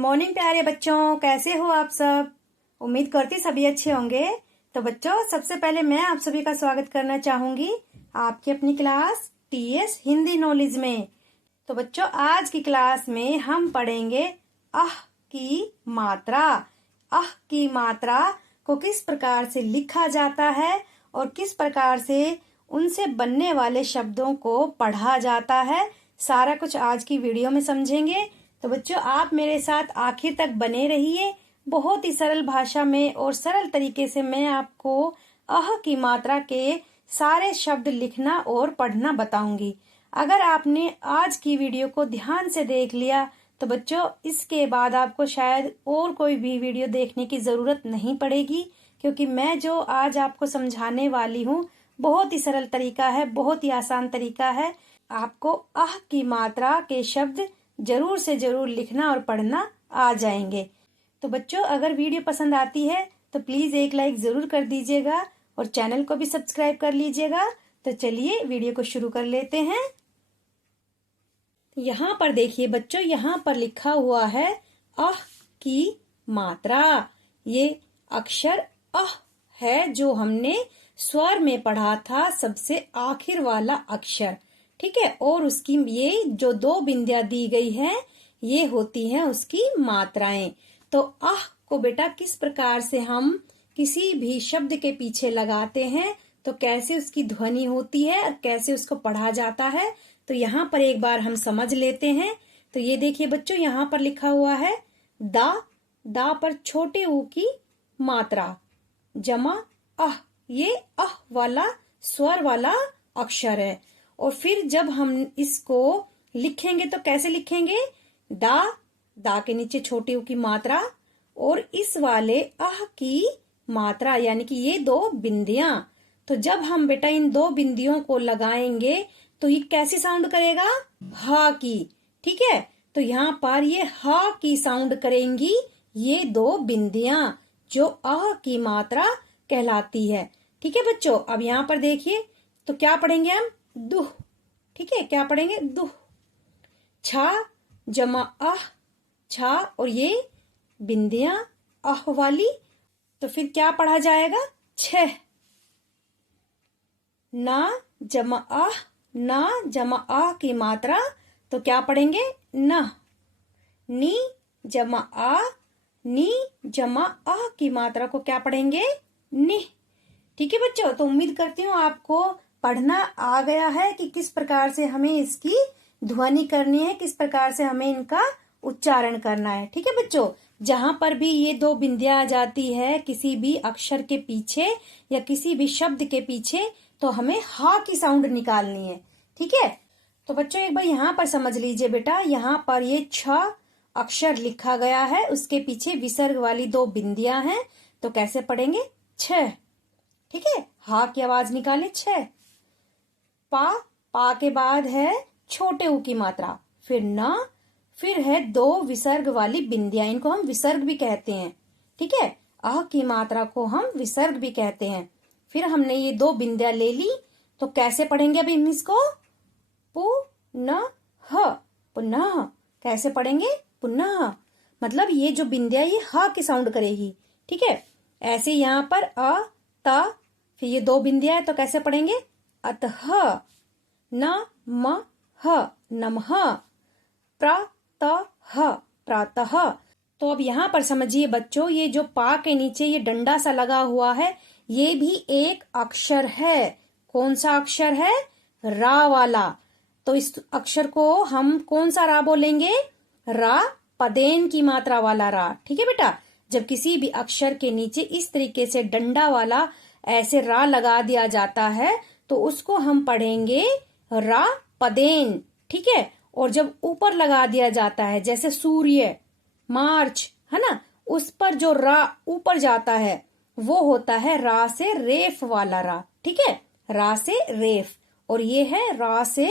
Morning प्यारे बच्चों, कैसे हो आप सब। उम्मीद करती सभी अच्छे होंगे। तो बच्चों, सबसे पहले मैं आप सभी का स्वागत करना चाहूंगी आपकी अपनी क्लास टीएस हिंदी नॉलेज में। तो बच्चों, आज की क्लास में हम पढ़ेंगे अह की मात्रा। अह की मात्रा को किस प्रकार से लिखा जाता है और किस प्रकार से उनसे बनने वाले शब्दों को पढ़ा जाता है, सारा कुछ आज की वीडियो में समझेंगे। तो बच्चों, आप मेरे साथ आखिर तक बने रहिए। बहुत ही सरल भाषा में और सरल तरीके से मैं आपको अह की मात्रा के सारे शब्द लिखना और पढ़ना बताऊंगी। अगर आपने आज की वीडियो को ध्यान से देख लिया तो बच्चों, इसके बाद आपको शायद और कोई भी वीडियो देखने की जरूरत नहीं पड़ेगी, क्योंकि मैं जो आज आपको समझाने वाली हूँ बहुत ही सरल तरीका है, बहुत ही आसान तरीका है। आपको अह की मात्रा के शब्द जरूर से जरूर लिखना और पढ़ना आ जाएंगे। तो बच्चों, अगर वीडियो पसंद आती है तो प्लीज एक लाइक जरूर कर दीजिएगा और चैनल को भी सब्सक्राइब कर लीजिएगा। तो चलिए वीडियो को शुरू कर लेते हैं। यहाँ पर देखिए बच्चों, यहाँ पर लिखा हुआ है अह की मात्रा। ये अक्षर अह है जो हमने स्वर में पढ़ा था, सबसे आखिर वाला अक्षर, ठीक है। और उसकी ये जो दो बिंदियां दी गई हैं ये होती हैं उसकी मात्राएं। तो अह को बेटा किस प्रकार से हम किसी भी शब्द के पीछे लगाते हैं, तो कैसे उसकी ध्वनि होती है और कैसे उसको पढ़ा जाता है, तो यहाँ पर एक बार हम समझ लेते हैं। तो ये देखिए बच्चों, यहाँ पर लिखा हुआ है दा। दा पर छोटे ऊ की मात्रा जमा अह, ये अह वाला स्वर वाला अक्षर है। और फिर जब हम इसको लिखेंगे तो कैसे लिखेंगे, दा, दा के नीचे छोटी ऊ की मात्रा और इस वाले अह की मात्रा, यानी कि ये दो बिंदियां। तो जब हम बेटा इन दो बिंदियों को लगाएंगे तो ये कैसी साउंड करेगा, हा की, ठीक है। तो यहाँ पर ये हा की साउंड करेंगी ये दो बिंदियां, जो अह की मात्रा कहलाती है, ठीक है बच्चों। अब यहाँ पर देखिए, तो क्या पढ़ेंगे हम, दुह, ठीक है। क्या पढ़ेंगे, दुह। छा जमा अह, छा, और ये बिंदियां अह वाली, तो फिर क्या पढ़ा जाएगा, छह। ना जमा अह, ना जमा अह की मात्रा, तो क्या पढ़ेंगे, न। नी जमा आ, नी जमा अह की मात्रा को क्या पढ़ेंगे, नि, ठीक है बच्चों। तो उम्मीद करती हूँ आपको पढ़ना आ गया है कि किस प्रकार से हमें इसकी ध्वनि करनी है, किस प्रकार से हमें इनका उच्चारण करना है, ठीक है बच्चों। जहां पर भी ये दो बिंदियां आ जाती है किसी भी अक्षर के पीछे या किसी भी शब्द के पीछे, तो हमें हा की साउंड निकालनी है, ठीक है। तो बच्चों एक बार यहाँ पर समझ लीजिए बेटा, यहाँ पर ये छ अक्षर लिखा गया है, उसके पीछे विसर्ग वाली दो बिंदियां हैं, तो कैसे पढ़ेंगे, छह, ठीक है। हा की आवाज निकाले, छह। पा, पा के बाद है छोटे ऊ की मात्रा, फिर न, फिर है दो विसर्ग वाली बिंदियां, इनको हम विसर्ग भी कहते हैं, ठीक है। अह की मात्रा को हम विसर्ग भी कहते हैं। फिर हमने ये दो बिंदियां ले ली, तो कैसे पढ़ेंगे अब इसको, पुनः, पुनः, कैसे पढ़ेंगे, पुनः, मतलब ये जो बिंदिया ये ह की साउंड करेगी, ठीक है। ऐसे यहाँ पर अ, त, फिर ये दो बिंदिया है तो कैसे पढ़ेंगे, अतः। न म ह, नमः। प्रातः, प्रातः। तो अब यहाँ पर समझिए बच्चों, ये जो पा के नीचे ये डंडा सा लगा हुआ है, ये भी एक अक्षर है। कौन सा अक्षर है, रा वाला। तो इस अक्षर को हम कौन सा रा बोलेंगे, रा, पदेन की मात्रा वाला रा, ठीक है बेटा। जब किसी भी अक्षर के नीचे इस तरीके से डंडा वाला ऐसे रा लगा दिया जाता है तो उसको हम पढ़ेंगे रा पदेन, ठीक है। और जब ऊपर लगा दिया जाता है, जैसे सूर्य, मार्च, है ना, उस पर जो रा ऊपर जाता है वो होता है रा से रेफ वाला रा, ठीक है, रा से रेफ। और ये है रा से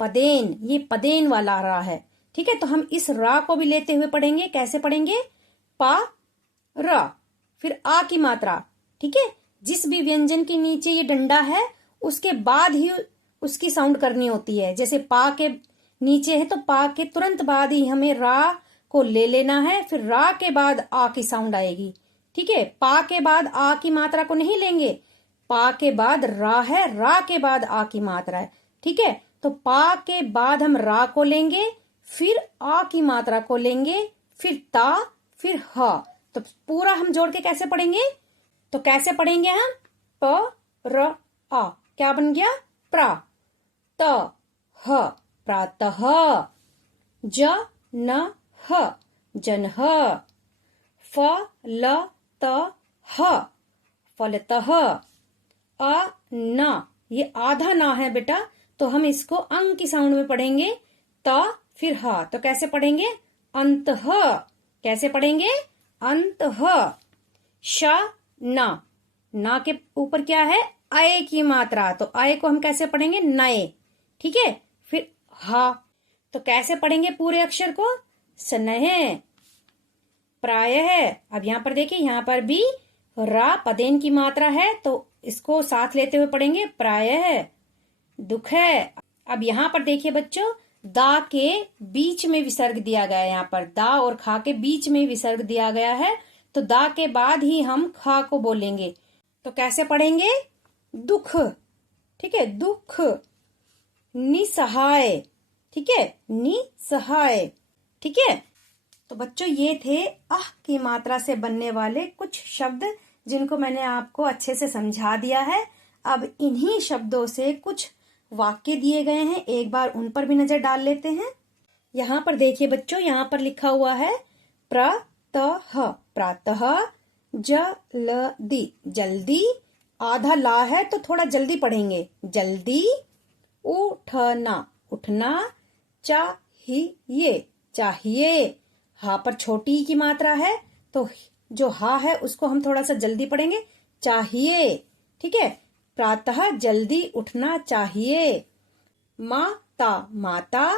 पदेन, ये पदेन वाला रा है, ठीक है। तो हम इस रा को भी लेते हुए पढ़ेंगे, कैसे पढ़ेंगे, पा, रा, फिर आ की मात्रा, ठीक है। जिस भी व्यंजन के नीचे ये डंडा है उसके बाद ही उसकी साउंड करनी होती है। जैसे पा के नीचे है तो पा के तुरंत बाद ही हमें रा को ले लेना है, फिर रा के बाद आ की साउंड आएगी। ठीक है, पा के बाद आ की मात्रा को नहीं लेंगे, पा के बाद रा है, रा के बाद आ की मात्रा है। ठीक है, तो पा के बाद हम रा को लेंगे, फिर आ की मात्रा को लेंगे, फिर ता, फिर ह। तो पूरा हम जोड़ के कैसे पढ़ेंगे? तो कैसे पढ़ेंगे हम? प र आ, क्या बन गया? प्रा। त ह, प्रातः। ज न ह, जनः। फ ल त ह, फलतः। अ न, ये आधा ना है बेटा, तो हम इसको अंग की साउंड में पढ़ेंगे। त फिर ह, तो कैसे पढ़ेंगे? अंतः। कैसे पढ़ेंगे? अंतः। श न, ना के ऊपर क्या है? अय की मात्रा, तो अय को हम कैसे पढ़ेंगे? नए। ठीक है, फिर हा, तो कैसे पढ़ेंगे पूरे अक्षर को? स्नेह। प्रायः। अब यहाँ पर देखिए, यहाँ पर भी रा पदेन की मात्रा है, तो इसको साथ लेते हुए पढ़ेंगे प्रायः। दुख है। अब यहाँ पर देखिए बच्चों, दा के बीच में विसर्ग दिया गया है। यहाँ पर दा और खा के बीच में विसर्ग दिया गया है, तो दा के बाद ही हम खा को बोलेंगे। तो कैसे पढ़ेंगे? दुख। ठीक है, दुख। निसहाय। ठीक है, निसहाय। ठीक है, तो बच्चों ये थे आह की मात्रा से बनने वाले कुछ शब्द, जिनको मैंने आपको अच्छे से समझा दिया है। अब इन्हीं शब्दों से कुछ वाक्य दिए गए हैं, एक बार उन पर भी नजर डाल लेते हैं। यहाँ पर देखिए बच्चों, यहाँ पर लिखा हुआ है प्रातः, प्रातः। जल्दी, जल्दी। आधा ला है तो थोड़ा जल्दी पढ़ेंगे, जल्दी। उठना, उठना। चाहिए, चाहिए। हा पर छोटी की मात्रा है, तो जो हा है उसको हम थोड़ा सा जल्दी पढ़ेंगे, चाहिए। ठीक है, प्रातः जल्दी उठना चाहिए। माता, माता।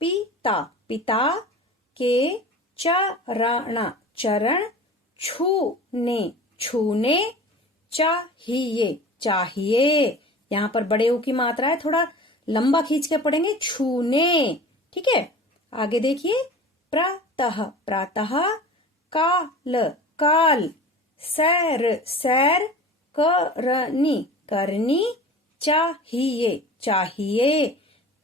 पिता, पिता। के चरण, चरण। छूने, छूने। चाहिए, चाहिए। यहाँ पर बड़े ऊ की मात्रा है, थोड़ा लंबा खींच के पढ़ेंगे, छूने। ठीक है, आगे देखिए, प्रातः, प्रातः। काल, काल। सैर, सैर। करनी, करनी। चाहिए, चाहिए।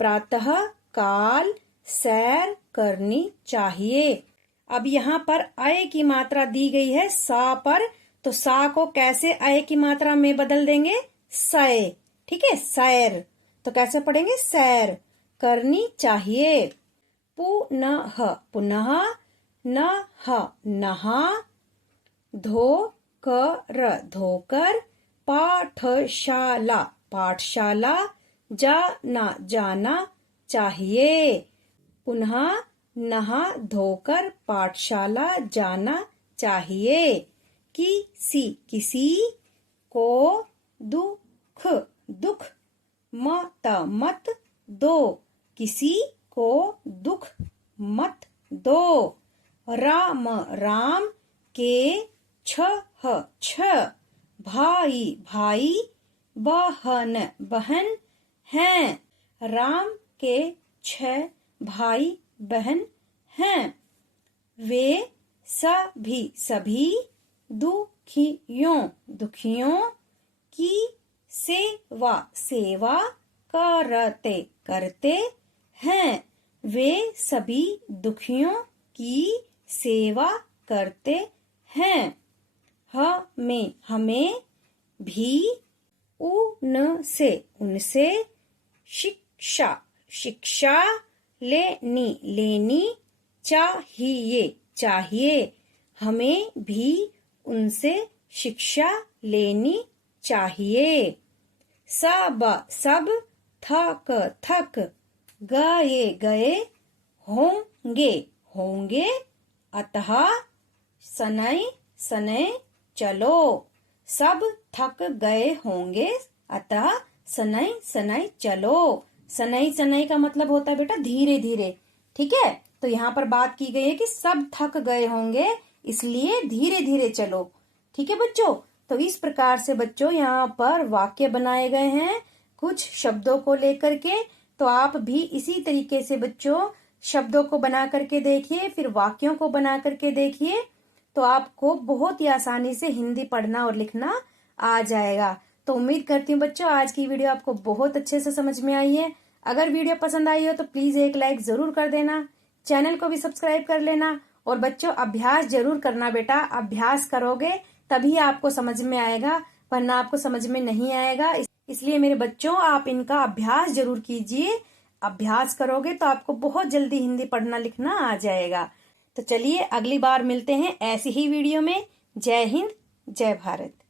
प्रातः काल सैर करनी चाहिए। अब यहाँ पर अय की मात्रा दी गई है सा पर, तो सा को कैसे अय की मात्रा में बदल देंगे? सय। ठीक है, सैर। तो कैसे पढ़ेंगे? सैर करनी चाहिए। पुनः, पुनः। नह, नहा। धोकर, धोकर। पाठशाला, पाठशाला। जाना, जाना चाहिए। पुनः नहा धोकर पाठशाला जाना चाहिए। किसी, किसी। को दुख, दुख। मत, मत दो। किसी को दुख मत दो। राम, राम। के छह, छह। भाई, भाई। बहन, बहन हैं। राम के 6 भाई बहन हैं। वे सभी, सभी। दुखियों, दुखियों। की सेवा, सेवा। करते, करते हैं। वे सभी दुखियों की सेवा करते हैं। हमें, हमें। भी। उनसे, उनसे। शिक्षा, शिक्षा। लेनी, लेनी चाहिए, चाहिए। हमें भी उनसे शिक्षा लेनी चाहिए। सब, सब। थक, थक। गए, गए। होंगे, होंगे। अतः शनै, शनै चलो। सब थक गए होंगे, अतः शनै, शनै चलो। शनै, शनै का मतलब होता है बेटा धीरे धीरे। ठीक है, तो यहाँ पर बात की गई है कि सब थक गए होंगे, इसलिए धीरे धीरे चलो। ठीक है बच्चों, तो इस प्रकार से बच्चों यहाँ पर वाक्य बनाए गए हैं कुछ शब्दों को लेकर के। तो आप भी इसी तरीके से बच्चों शब्दों को बना करके देखिए, फिर वाक्यों को बना करके देखिए, तो आपको बहुत ही आसानी से हिंदी पढ़ना और लिखना आ जाएगा। तो उम्मीद करती हूँ बच्चों आज की वीडियो आपको बहुत अच्छे से समझ में आई है। अगर वीडियो पसंद आई हो तो प्लीज एक लाइक जरूर कर देना, चैनल को भी सब्सक्राइब कर लेना। और बच्चों अभ्यास जरूर करना बेटा, अभ्यास करोगे तभी आपको समझ में आएगा, वरना आपको समझ में नहीं आएगा। इसलिए मेरे बच्चों आप इनका अभ्यास जरूर कीजिए। अभ्यास करोगे तो आपको बहुत जल्दी हिंदी पढ़ना लिखना आ जाएगा। तो चलिए अगली बार मिलते हैं ऐसी ही वीडियो में। जय हिंद, जय भारत।